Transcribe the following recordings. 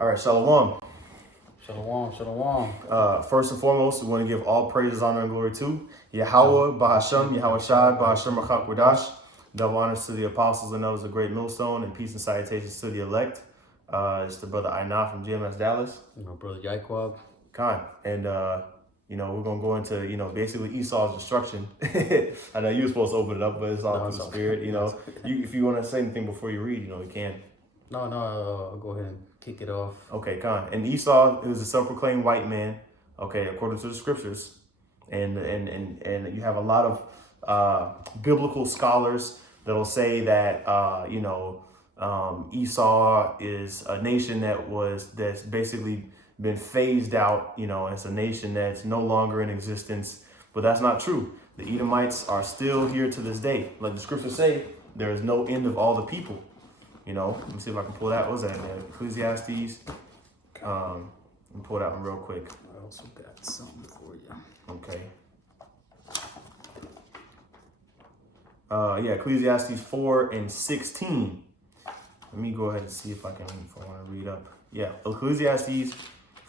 All right, Shalom. Shalom, shalom. First and foremost, we want to give all praises, honor, and glory to Yahweh, Bahashem, Yahweh Shai, Bahashem Achak Wadash. Double honors to the apostles and elders of Great Millstone, and peace and salutations to the elect. It's the brother Aina from GMS Dallas. My brother Yaquab. Khan. And, we're going to go into, basically Esau's destruction. I know you were supposed to open it up, but it's all through the spirit, if you want to say anything before you read, you can. No, I'll go ahead and kick it off. Okay, Khan. And Esau is a self-proclaimed white man, okay, according to the scriptures. And you have a lot of biblical scholars that'll say that, Esau is a nation that's basically been phased out, it's a nation that's no longer in existence, but that's not true. The Edomites are still here to this day. Like the scriptures say, there is no end of all the people. Let me see if I can pull that. What's that, man? Ecclesiastes. Let me pull that one real quick. I also got something for you. Okay. Ecclesiastes 4:16. Let me go ahead and see if I want to read up. Yeah, Ecclesiastes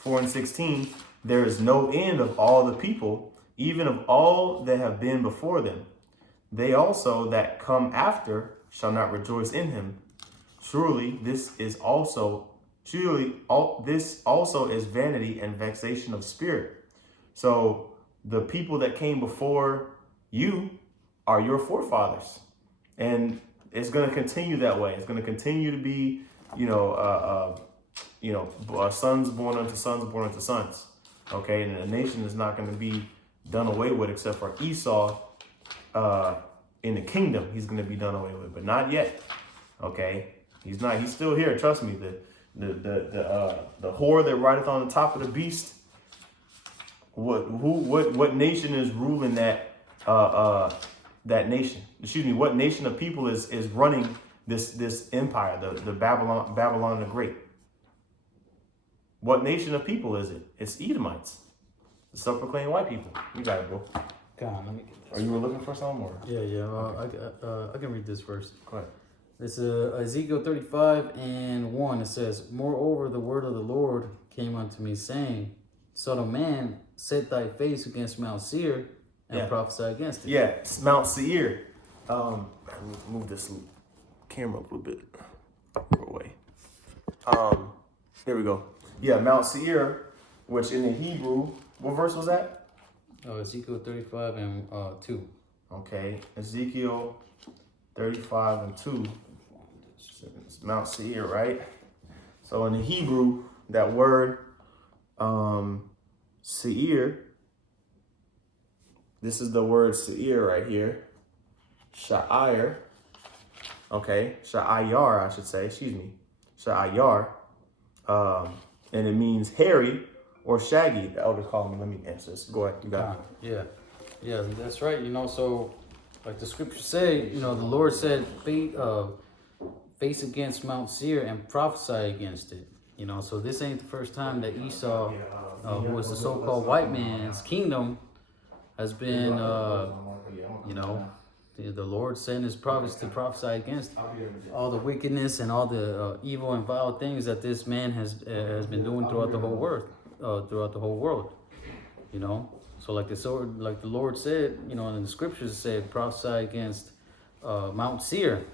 4:16. There is no end of all the people, even of all that have been before them. They also that come after shall not rejoice in him. This also is vanity and vexation of spirit. So the people that came before you are your forefathers, and it's going to continue that way. It's going to continue to be, sons born unto sons born unto sons. Okay, and the nation is not going to be done away with, except for Esau. In the kingdom, he's going to be done away with, but not yet. Okay. He's not. He's still here. Trust me. The whore that rideth on the top of the beast. What nation is ruling that nation? Excuse me. What nation of people is running this empire? The Babylon the Great. What nation of people is it? It's Edomites, the self-proclaimed white people. You got it, bro. Come on, let me get this. Are you looking for something more? Yeah. I can read this first. Go ahead. It's Ezekiel 35:1. It says, "Moreover, the word of the Lord came unto me, saying, Son of man, set thy face against Mount Seir and prophesy against it." Yeah, it's Mount Seir. Move this camera a little bit away. Here we go. Yeah, Mount Seir, which in the Hebrew, what verse was that? Ezekiel 35:2. Okay, Ezekiel 35:2. It's Mount Seir, right? So in the Hebrew, that word Seir, this is the word Seir right here. Sha'ir. Okay, Sha'ayar, I should say, excuse me. Sha'ayar. And it means hairy or shaggy. The elders call me. Let me answer this. Go ahead. You got it. Yeah, that's right. So like the scriptures say, the Lord said, face against Mount Seir and prophesy against it. So this ain't the first time that Esau, who was the so-called white man's kingdom, has been, the Lord sent his prophets to prophesy against all the wickedness and all the evil and vile things that this man has been doing throughout the whole world. So like the Lord said, in the scriptures it said, prophesy against Mount Seir,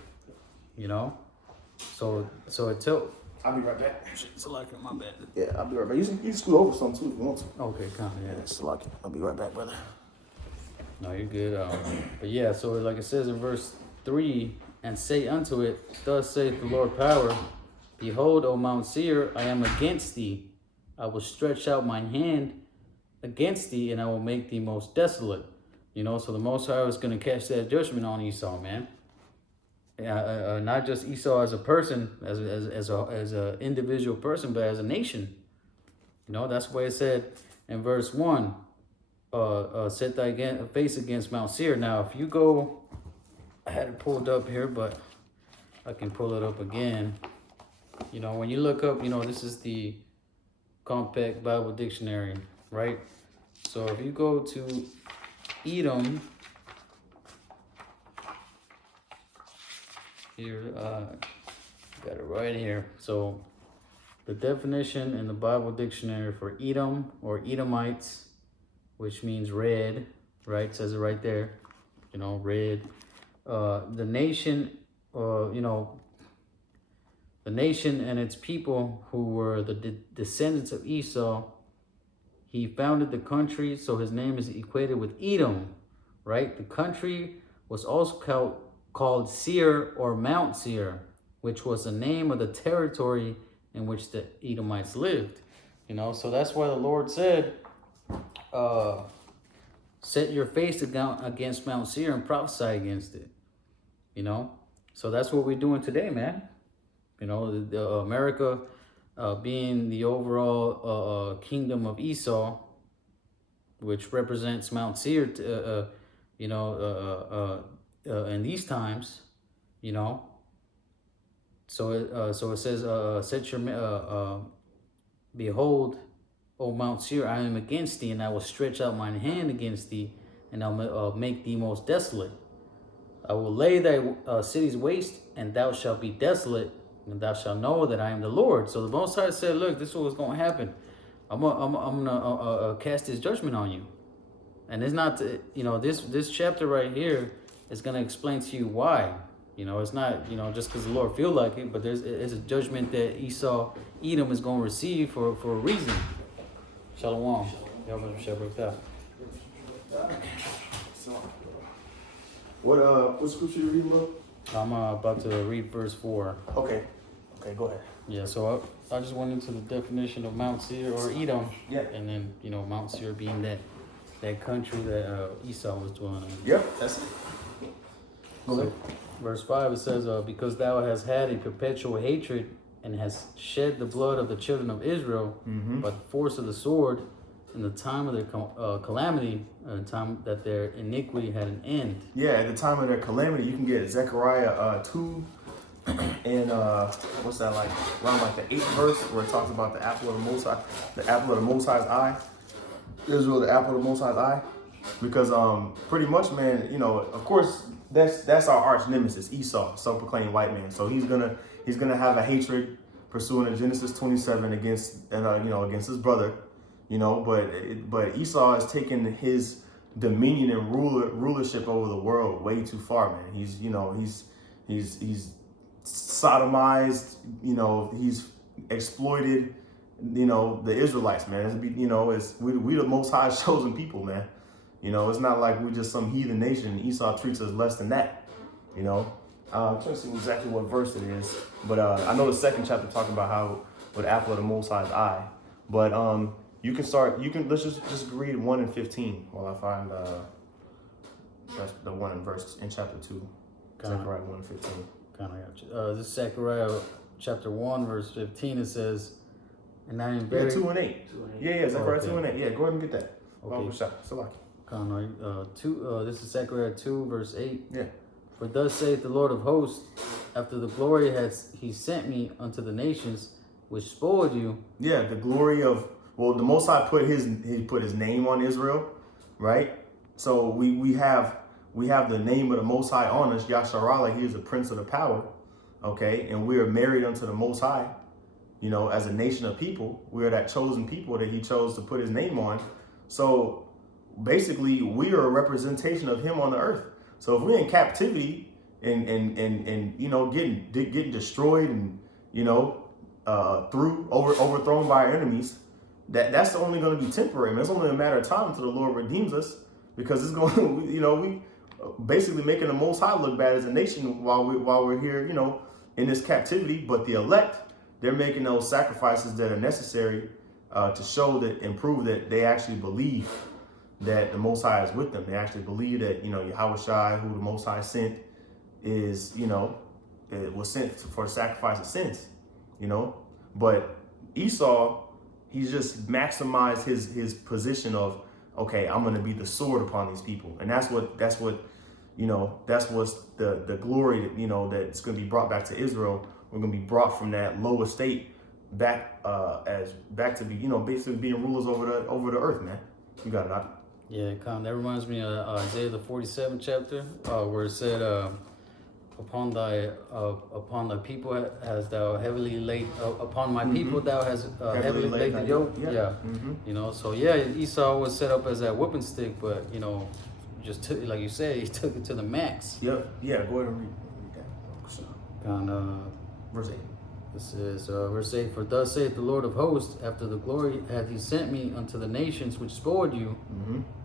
So it took. I'll be right back. It's like my bad. Yeah, I'll be right back. You can scoot over some too if you want to. Okay, come on. Yeah, it's like it. I'll be right back, brother. No, you're good. But yeah, so like it says in verse 3, and say unto it, thus saith the Lord power, behold, O Mount Seir, I am against thee. I will stretch out mine hand against thee, and I will make thee most desolate. So the Most High is going to catch that judgment on Esau, man. Not just Esau as a person, as a individual person, but as a nation. That's why it said in verse 1, set thy face against Mount Seir. Now, if you go, I had it pulled up here, but I can pull it up again. When you look up, this is the Compact Bible Dictionary, right? So if you go to Edom, here, got it right here. So The definition in the Bible dictionary for Edom or Edomites, which means red, right? It says it right there, red. The nation, the nation and its people who were the descendants of Esau. He founded the country, so his name is equated with Edom, right? The country was also called Seir or Mount Seir, which was the name of the territory in which the Edomites lived. So that's why the Lord said, set your face against Mount Seir and prophesy against it. So that's what we're doing today, man. America being the overall kingdom of Esau, which represents Mount Seir, in these times, So it says, set your behold, O Mount Seir, I am against thee, and I will stretch out mine hand against thee, and I'll make thee most desolate. I will lay thy cities waste, and thou shalt be desolate, and thou shalt know that I am the Lord. So the Most High said, look, this is what's going to happen. I'm gonna cast this judgment on you. And it's not, this chapter right here is going to explain to you why. It's not, just because the Lord feel like it, but it's a judgment that Edom is going to receive for a reason. Shalom. What scripture you reading, bro? I'm about to read verse 4. Okay, go ahead. Yeah, so I just went into the definition of Mount Seir or Edom. Yeah. And then, Mount Seir being that country that Esau was dwelling in. Yep, that's it. Go ahead. Verse 5, it says, because thou hast had a perpetual hatred and hast shed the blood of the children of Israel by the force of the sword in the time of their calamity, the time that their iniquity had an end. Yeah, at the time of their calamity, you can get Zechariah 2 and what's that, like around like the 8th verse, where it talks about the apple of the Most High, the apple of the Most High's eye. Israel, the apple of the Most High's eye. Because pretty much, man, of course, that's our arch nemesis, Esau, self-proclaimed white man. So he's gonna have a hatred pursuing in Genesis 27 against against his brother, but Esau has taken his dominion and rulership over the world way too far, man. He's sodomized, he's exploited, the Israelites, man. We the Most High chosen people, man. It's not like we're just some heathen nation. Esau treats us less than that. I'm trying to see exactly what verse it is, but I know the 2nd chapter talking about how with apple of the Most High's eye. But let's just read 1 and 15 while I find that's the one in verse in chapter 2, Zechariah 1 and 15. This is Zechariah chapter 1 verse 15. It says, and I am very 2 and 8. Yeah, Zechariah 2 and 8. Yeah, go ahead and get that. Okay. Salaki. This is Zechariah 2 verse 8. Yeah. For thus saith the Lord of hosts, after the glory he sent me unto the nations which spoiled you. Yeah, the glory of, the Most High put his name on Israel, right? So we have the name of the Most High on us, Yasharallah. He is the Prince of the Power, okay? And we are married unto the Most High, as a nation of people. We are that chosen people that he chose to put his name on. So basically, we are a representation of him on the earth. So if we're in captivity and getting destroyed and overthrown by our enemies, that's only going to be temporary. I mean, it's only a matter of time until the Lord redeems us, because it's going we basically making the Most High look bad as a nation while we're here, in this captivity. But the elect, they're making those sacrifices that are necessary to show that and prove that they actually believe that the Most High is with them. They actually believe that, Yahweh Shai, who the Most High sent, is, it was sent for the sacrifice of sins, But Esau, he's just maximized his position of, okay, I'm going to be the sword upon these people. And that's what's the glory that, that's going to be brought back to Israel. We're going to be brought from that low estate back to be, basically being rulers over the earth, man. You got it, Doc. Yeah, that reminds me of Isaiah the 47th chapter, where it said, upon thy people has thou heavily laid upon my people thou has heavily laid the yoke. Yeah. You know, so yeah, Esau was set up as that whooping stick, but you know, just took, like you said, he took it to the max. Yep. Yeah. Go ahead and read that. And verse 8. This is verse 8. For thus saith the Lord of hosts, after the glory hath he sent me unto the nations which spoiled you.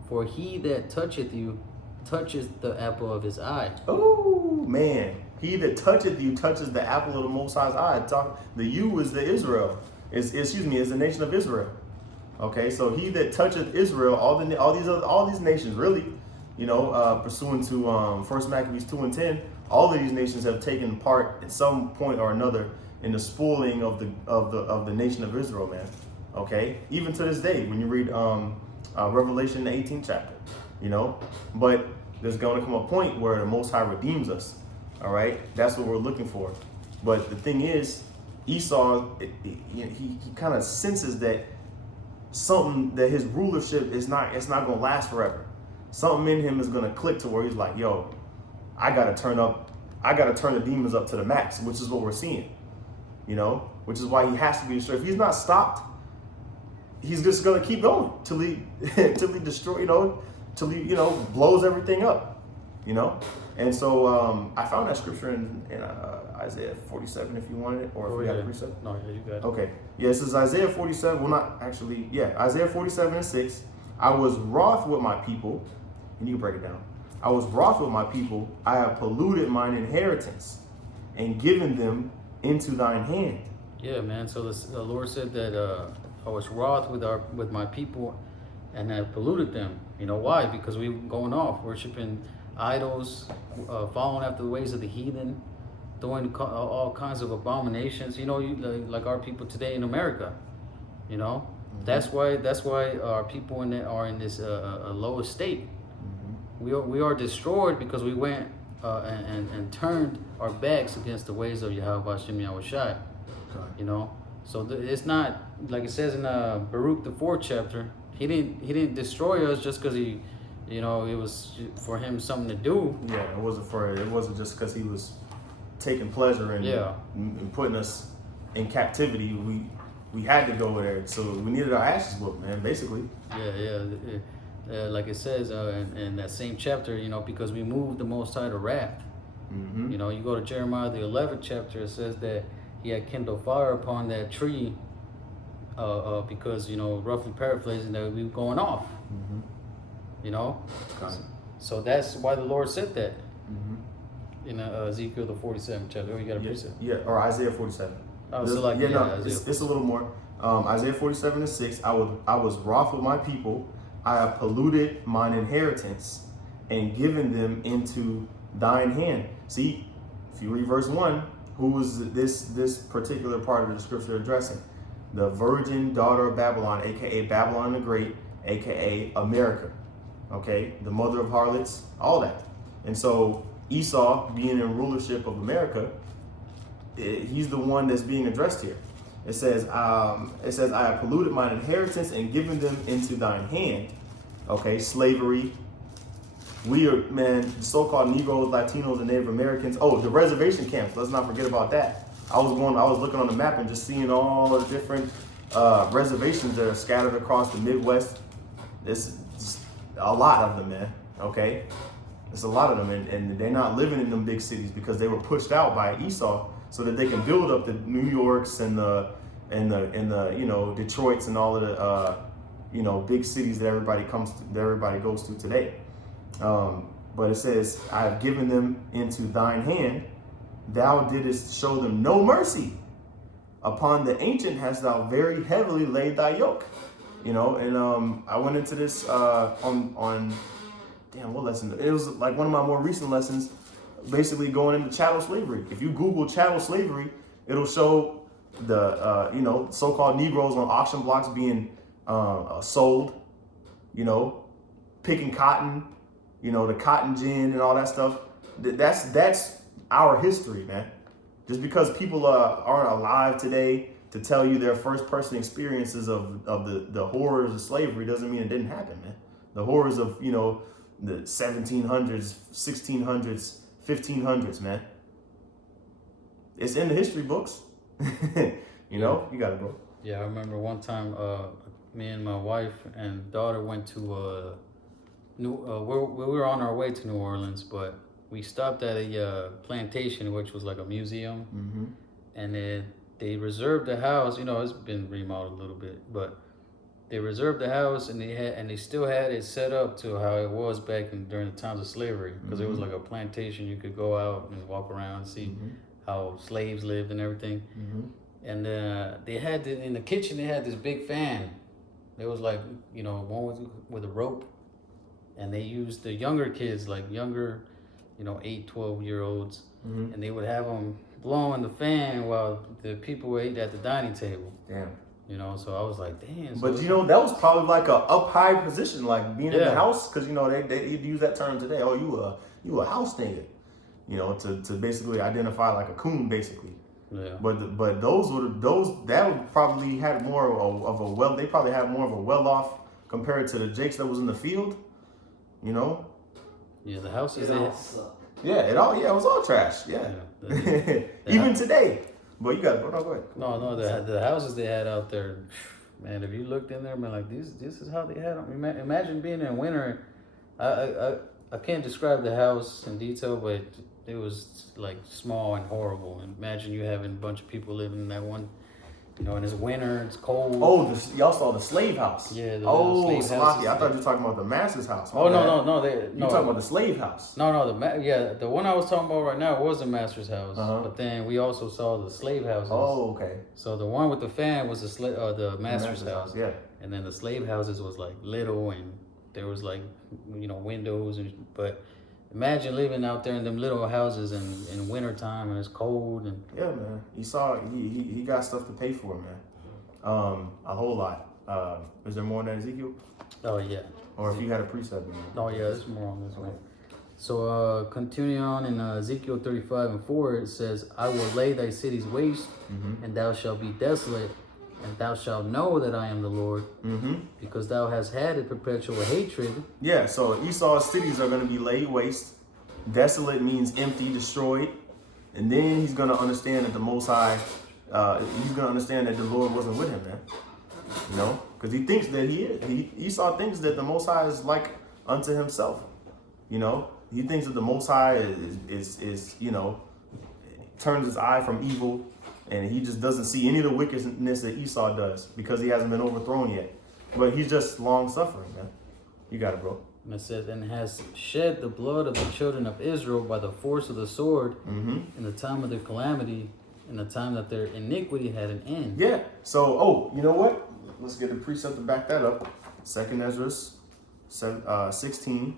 For he that toucheth you touches the apple of his eye. Oh man, he that toucheth you touches the apple of the Most High's eye. The you is the Israel. Is the nation of Israel. Okay, so he that toucheth Israel, all these nations, really, you know, pursuant to 1 Maccabees 2:10, all of these nations have taken part at some point or another in the spoiling of the nation of Israel, man. Okay, even to this day, when you read Revelation, the 18th chapter, you know, but there's going to come a point where the Most High redeems us. All right, that's what we're looking for. But the thing is, Esau, he kind of senses that his rulership it's not going to last forever. Something in him is going to click to where he's like, yo, I got to turn the demons up to the max, which is what we're seeing, you know, which is why he has to be destroyed. If he's not stopped, he's just going to keep going till he destroy, you know, till he, you know, blows everything up, you know. And so I found that scripture in Isaiah 47 if you wanted it, or if you got a precept. No, yeah, you got it. Okay. Yeah, it says Isaiah 47, well not actually, yeah, Isaiah 47:6. I was wroth with my people, and you can break it down. I was wroth with my people, I have polluted mine inheritance, and given them into thine hand. Yeah, man. So the Lord said that I was wroth with my people, and have polluted them. You know why? Because we were going off worshiping idols, following after the ways of the heathen, doing all kinds of abominations. You know, like our people today in America. You know, that's why our people are in this low state. We are destroyed because we went and turned our backs against the ways of Yahweh Hashem Yahushai. You know, so it's not like it says in Baruch the 4th chapter. He didn't destroy us just because he, you know, it was for him something to do. Yeah, it wasn't just because he was taking pleasure in putting us in captivity. We had to go there, so we needed our ashes whooped, man. Basically. Yeah. Like it says in that same chapter, you know, because we moved the Most High to wrath. You know, you go to Jeremiah the 11th chapter, it says that he had kindled fire upon that tree because, you know, roughly paraphrasing, that we were going off. You know? So that's why the Lord said that in Ezekiel the 47th chapter. You got a precept? Yeah, or Isaiah 47. It's a little more. Isaiah 47:6. I was wroth with my people. I have polluted mine inheritance and given them into thine hand. See, if you read verse 1, who is this particular part of the scripture addressing? The virgin daughter of Babylon, aka Babylon the Great, aka America. Okay, the mother of harlots, all that. And so Esau, being in rulership of America, he's the one that's being addressed here. It says, I have polluted mine inheritance and given them into thine hand. Okay, slavery. We are, man, the so-called Negroes, Latinos, and Native Americans. Oh, the reservation camps. Let's not forget about that. I was looking on the map and just seeing all the different reservations that are scattered across the Midwest. It's a lot of them, man. Okay, it's a lot of them, and they're not living in them big cities because they were pushed out by Esau, so that they can build up the New Yorks and the you know, Detroits and all of the you know, big cities that everybody goes to today. But it says, I have given them into thine hand. Thou didst show them no mercy. Upon the ancient hast thou very heavily laid thy yoke. You know, and I went into this on damn, what lesson? It was like one of my more recent lessons, basically going into chattel slavery. If you Google chattel slavery, it'll show the you know, so-called Negroes on auction blocks being sold, you know, picking cotton, you know, the cotton gin and all that stuff. That's our history, man. Just because people aren't alive today to tell you their first person experiences of the horrors of slavery doesn't mean it didn't happen, man. The horrors of, you know, the 1700s, 1600s, 1500s, man. It's in the history books. You know, you got it, bro. Yeah, I remember one time, me and my wife and daughter went to we were on our way to New Orleans, but we stopped at a plantation, which was like a museum, Mm-hmm. and then they reserved the house. You know, it's been remodeled a little bit, but they reserved the house, and they still had it set up to how it was back during the times of slavery, because it was like a plantation. You could go out and walk around and see how slaves lived and everything. Mm-hmm. And they had in the kitchen. They had this big fan. It was like, you know, one with a rope, and they used the younger kids, like younger, you know, 8, 12-year-olds, and they would have them blowing the fan while the people ate at the dining table. Damn. You know, so I was like, damn. So But you know, that was probably like a up high position, like being in the Yeah. house, because you know they use that term today. Oh, you a house nigga, you know, to basically identify like a coon, basically. Yeah. But those that would probably had more of a well. They probably had more of a well off compared to the Jakes that was in the field. You know. Yeah, the houses It they all sucked. Yeah, it was all trash. Yeah. Even today. But you got it. No, go ahead. No, the houses they had out there, man. If you looked in there, man, like this is how they had them. Imagine being in winter. I can't describe the house in detail, but it was like small and horrible. And imagine you having a bunch of people living in that one. You know, and it's winter, it's cold. Oh, y'all saw the slave house. Yeah. Oh, slave Salaki. houses. I thought you were talking about the master's house. Oh My bad. no, You talking about the slave house? No, the one I was talking about right now was the master's house, Uh-huh. but then we also saw the slave houses. Oh, okay. So the one with the fan was the master's house, Yeah. and then the slave houses was like little, and there was like, you know, windows, but imagine living out there in them little houses in winter time, and it's cold, and Yeah, man. He got stuff to pay for, man. A whole lot. Is there more on that, Ezekiel? oh yeah, Or if you had a precept, man. oh yeah, there's more on this one. So continuing on in Ezekiel 35:4, it says, "I will lay thy cities waste, and thou shalt be desolate, and thou shalt know that I am the Lord, because thou hast had a perpetual hatred." Yeah, so Esau's cities are going to be laid waste. Desolate means empty, destroyed. And then he's going to understand that the Most High, he's going to understand that the Lord wasn't with him, man. You know? Because he thinks that he is. Esau thinks that the Most High is like unto himself. You know? He thinks that the Most High is you know, turns his eye from evil, and he just doesn't see any of the wickedness that Esau does because he hasn't been overthrown yet. But he's just long suffering, man. You got it, bro. And it says, "And has shed the blood of the children of Israel by the force of the sword in the time of their calamity, in the time that their iniquity had an end." Yeah. So, you know what? Let's get the precept to back that up. 2nd Ezra 16,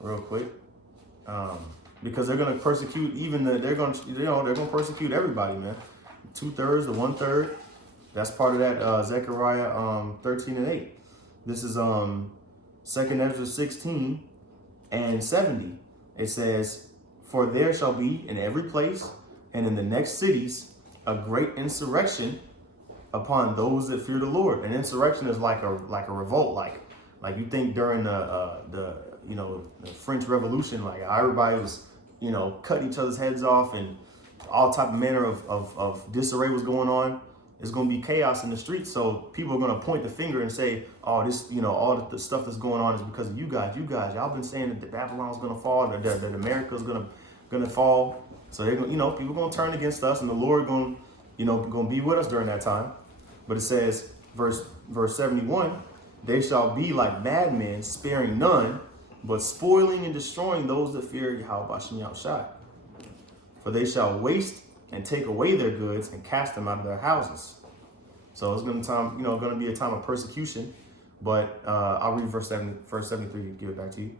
real quick, because they're gonna persecute they're gonna persecute everybody, man. 2/3 to 1/3. That's part of that Zechariah 13:8. This is 2nd Ezra 16 and 70. It says, "For there shall be in every place and in the next cities a great insurrection upon those that fear the Lord." An insurrection is like a revolt, like you think during the French Revolution, like how everybody was, you know, cutting each other's heads off and all type of manner of disarray was going on. It's going to be chaos in the streets, so people are going to point the finger and say, "Oh, this, you know, all the stuff that's going on is because of you guys. Y'all been saying that Babylon's going to fall, that America's going to fall." So they're going, you know, people are going to turn against us, and the Lord going to be with us during that time. But it says, verse 71, "They shall be like madmen, sparing none, but spoiling and destroying those that fear Yahweh Bashem Yahushai. For they shall waste and take away their goods and cast them out of their houses." So it's going to be a time of persecution. But I'll read verse 73 and give it back to you.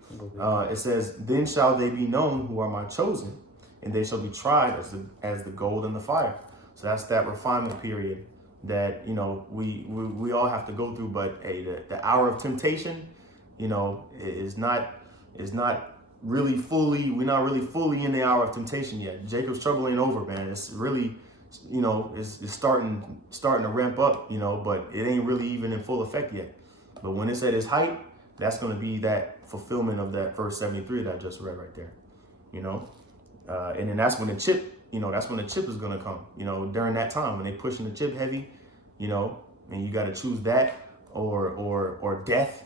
It says, "Then shall they be known who are my chosen, and they shall be tried as the gold in the fire." So that's that refinement period that, you know, we all have to go through. But the hour of temptation, you know, is not really fully, we're not really fully in the hour of temptation yet. Jacob's trouble ain't over, man. It's really, you know, it's starting to ramp up, you know, but it ain't really even in full effect yet. But when it's at its height, that's going to be that fulfillment of that verse 73 that I just read right there, you know. And then that's when the chip, that's when the chip is going to come, during that time when they pushing the chip heavy, and you got to choose that or death.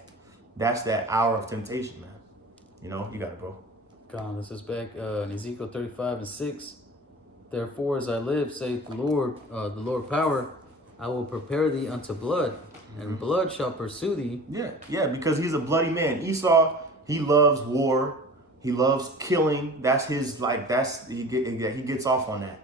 That's that hour of temptation, man. You got it, bro. God, this is back in Ezekiel 35:6. Therefore, as I live, saith the Lord power, I will prepare thee unto blood, and blood shall pursue thee. Yeah, because he's a bloody man. Esau, he loves war. He loves killing. That's his, he gets off on that.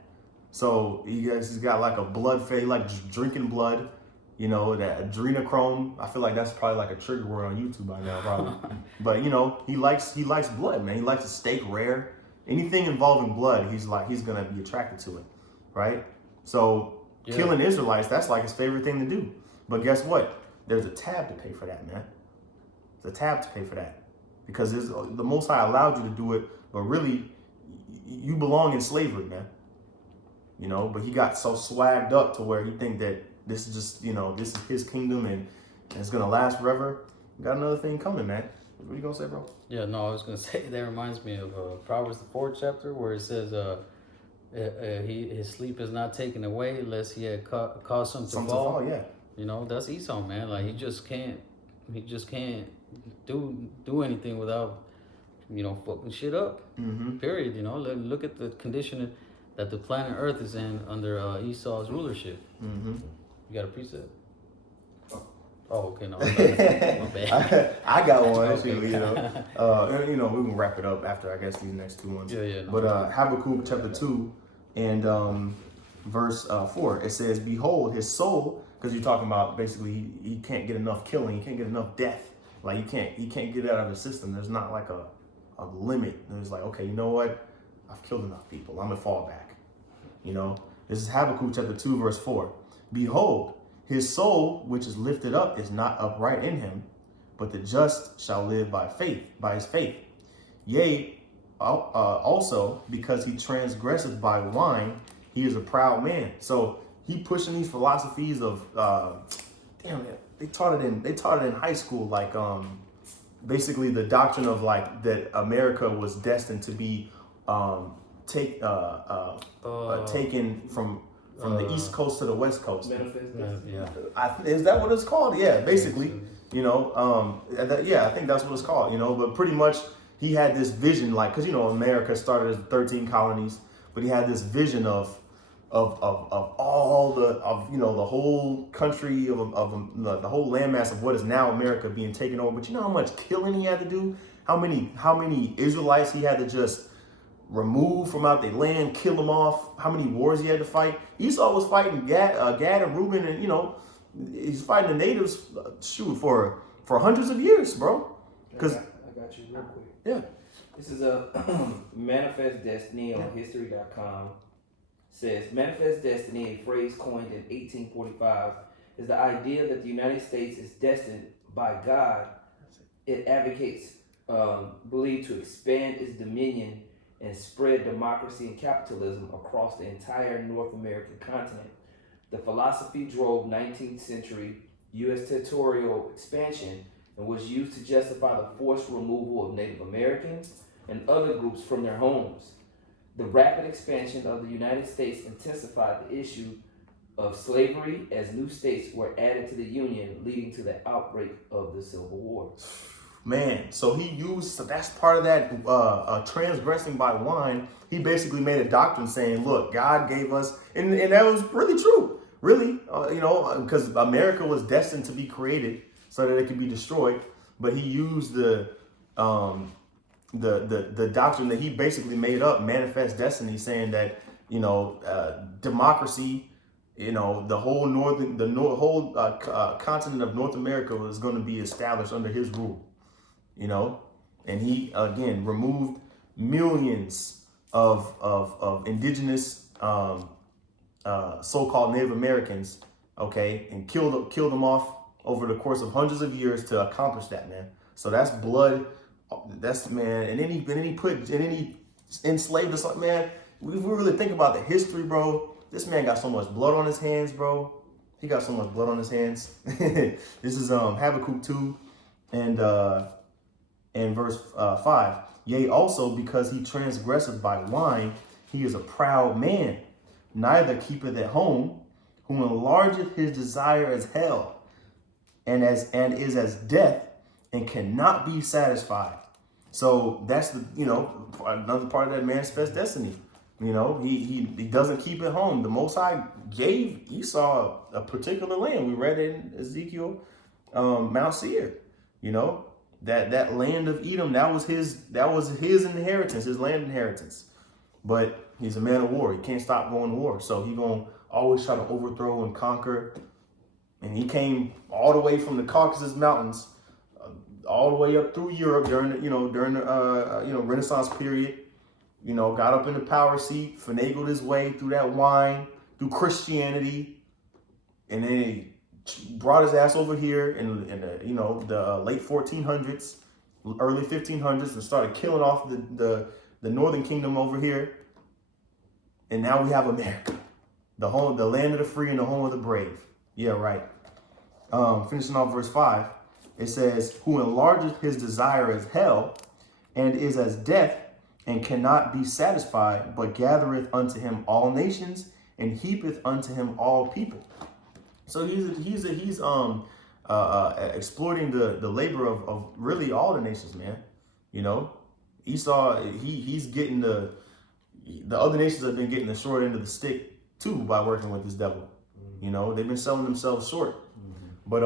So he's got like a blood face, like just drinking blood. That adrenochrome. I feel like that's probably like a trigger word on YouTube by now, probably. But he likes blood, man. He likes a steak rare. Anything involving blood, he's gonna be attracted to it, right? So killing Israelites, that's like his favorite thing to do. But guess what? There's a tab to pay for that, man. There's a tab to pay for that, because the Most High allowed you to do it, but really, you belong in slavery, man. But he got so swagged up to where he think that this is just, this is his kingdom and it's gonna last forever. Got another thing coming, man. What you gonna say, bro? Yeah, no, I was gonna say that reminds me of Proverbs the 4th chapter, where it says, his sleep is not taken away unless he had caused him to fall. Yeah. That's Esau, man. Like he just can't do anything without, fucking shit up. Mm-hmm. Period. Look at the condition that the planet Earth is in under Esau's rulership. Mm-hmm. You got a precept? Oh, okay, no. My bad. I got one, Okay. actually, we can wrap it up after, I guess, these next two ones. Yeah. No, but Habakkuk chapter 2 and verse 4, it says, behold, his soul, because you're talking about basically he can't get enough killing, he can't get enough death. Like he can't get it out of the system. There's not like a limit. There's like, okay, you know what? I've killed enough people. I'm gonna fall back. This is Habakkuk chapter 2, verse 4. Behold, his soul, which is lifted up, is not upright in him, but the just shall live by his faith. Yea, also, because he transgresseth by wine, he is a proud man. So he pushing these philosophies of, they taught it in high school, like basically the doctrine of like that America was destined to be taken from the East Coast to the West Coast. Is that what it's called? Yeah, basically. I think that's what it's called. But pretty much he had this vision, like, because America started as 13 colonies, but he had this vision of all the whole country of the whole landmass of what is now America being taken over. But you know how much killing he had to do? How many Israelites he had to just remove from out their land, kill them off? How many wars he had to fight? Esau was fighting Gad and Reuben, and he's fighting the natives for hundreds of years, bro. Because I got you real quick. Yeah. This is a Manifest Destiny on history.com. Says Manifest Destiny, a phrase coined in 1845, is the idea that the United States is destined by God. It advocates, believed to expand its dominion and spread democracy and capitalism across the entire North American continent. The philosophy drove 19th century U.S. territorial expansion and was used to justify the forced removal of Native Americans and other groups from their homes. The rapid expansion of the United States intensified the issue of slavery as new states were added to the Union, leading to the outbreak of the Civil War. Man, so that's part of that transgressing by wine. He basically made a doctrine saying, look, God gave us, and that was really true, really, because America was destined to be created so that it could be destroyed. But he used the doctrine that he basically made up, Manifest Destiny, saying that, democracy, the whole continent of North America was going to be established under his rule. And he again removed millions of indigenous so-called Native Americans, okay, and killed them off over the course of hundreds of years to accomplish that, man. So that's blood. That's, man. And then he enslaved us, man. If we really think about the history, bro, this man got so much blood on his hands, bro. He got so much blood on his hands. This is Habakkuk 2 and verse 5. Yea, also because he transgresseth by wine, He is a proud man, neither keepeth at home, who enlargeth his desire as hell, and is as death, and cannot be satisfied. So that's the, another part of that manifest destiny. He doesn't keep it home. The Most High gave Esau a particular land. We read it in Ezekiel, Mount Seir. That land of Edom, that was his inheritance, his land inheritance. But he's a man of war. He can't stop going to war. So he's gonna always try to overthrow and conquer. And he came all the way from the Caucasus Mountains, all the way up through Europe during the Renaissance period. Got up in the power seat, finagled his way through that wine, through Christianity, and then he brought his ass over here in the late 1400s, early 1500s, and started killing off the Northern Kingdom over here. And now we have America, the land of the free and the home of the brave. Yeah, right. Finishing off verse 5, it says, who enlargeth his desire as hell, and is as death, and cannot be satisfied, but gathereth unto him all nations, and heapeth unto him all people. So he's exploiting the labor of really all the nations, man. Esau, he's getting the other nations have been getting the short end of the stick too by working with this devil. Mm-hmm. They've been selling themselves short. Mm-hmm. But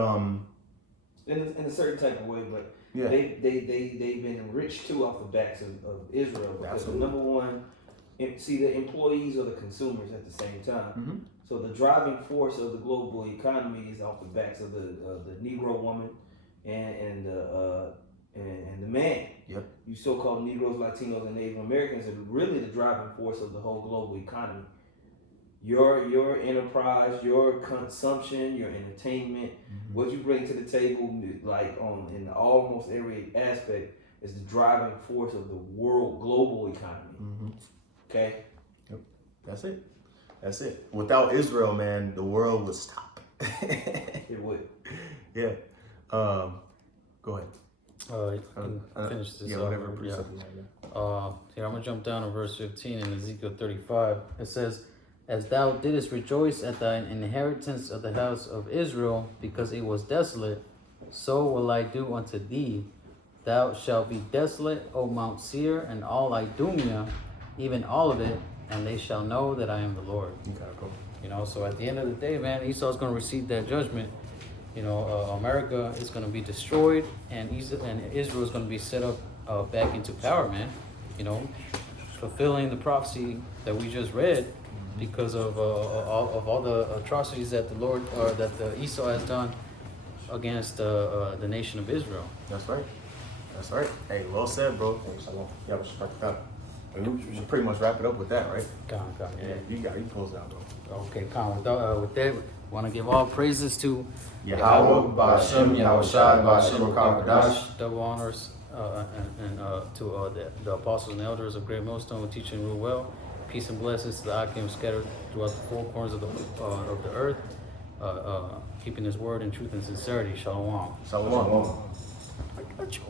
in a certain type of way, but yeah, they've been enriched too off the backs of Israel. Because number one, the employees are the consumers at the same time. Mm-hmm. So the driving force of the global economy is off the backs of the Negro woman and the man. Yep. You so-called Negroes, Latinos, and Native Americans are really the driving force of the whole global economy. Your enterprise, your consumption, your entertainment, mm-hmm. what you bring to the table, in almost every aspect, is the driving force of the world global economy. Mm-hmm. Okay. Yep. That's it. Without Israel, man, the world would stop. It would. Yeah. Go ahead. You can finish this. Whatever. Here, I'm going to jump down to verse 15 in Ezekiel 35. It says, as thou didst rejoice at thine inheritance of the house of Israel, because it was desolate, so will I do unto thee. Thou shalt be desolate, O Mount Seir, and all Idumea, even all of it, and they shall know that I am the Lord. Okay, cool. So at the end of the day, man, Esau's going to receive that judgment. America is going to be destroyed, and Israel is going to be set up back into power, man. Fulfilling the prophecy that we just read, because of all the atrocities that the Lord or that Esau has done against the nation of Israel. That's right. Hey, well said, bro. Yeah, we should pretty much wrap it up with that, right? Come. Yeah, you close out, bro. Okay, come. With that, we want to give all praises to Yahweh, Ba'ashem, Yahushai, Ba'ashem, Kakadash. Double honors and to the apostles and elders of Great Millstone who teach and rule well. Peace and blessings to the Akim scattered throughout the four corners of the earth, keeping His word in truth and sincerity. Shalom. Shalom. I got you.